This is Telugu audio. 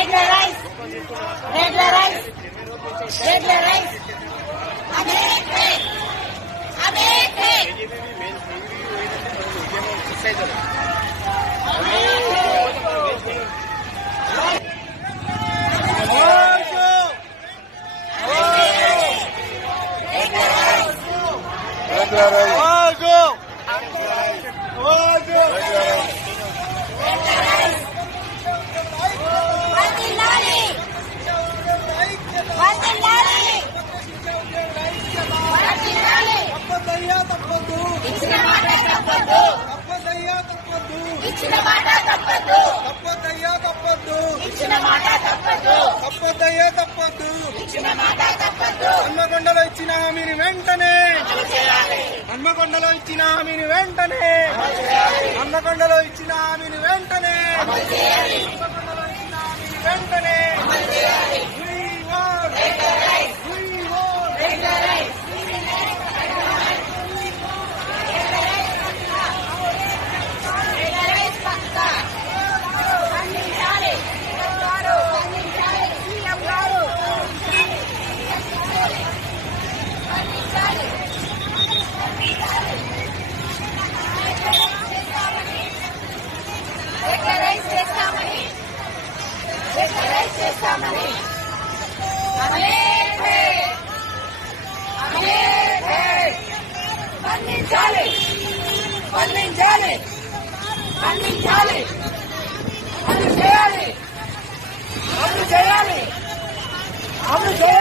Regularize. Regularize. Regularize. अनेक है. अनेक है. ఇచ్చిన మాట తప్పదు. తప్పదయ్యా తప్పదు. ఇచ్చిన మాట తప్పదు. తప్పదయ్యా తప్పదు. ఇచ్చిన మాట తప్పదు. హన్మకొండలో ఇచ్చిన హామీని వెంటనే హన్మకొండలో ఇచ్చిన హామీని వెంటనే హన్మకొండలో ఇచ్చిన హామీని వెంటనే హన్మకొండలో ఇచ్చిన హామీని వెంటనే స్పందించాలి. స్పందించాలి. స్పందించాలి. అమలు చేయాలి. అమలు చేయాలి. అమలు చేయాలి.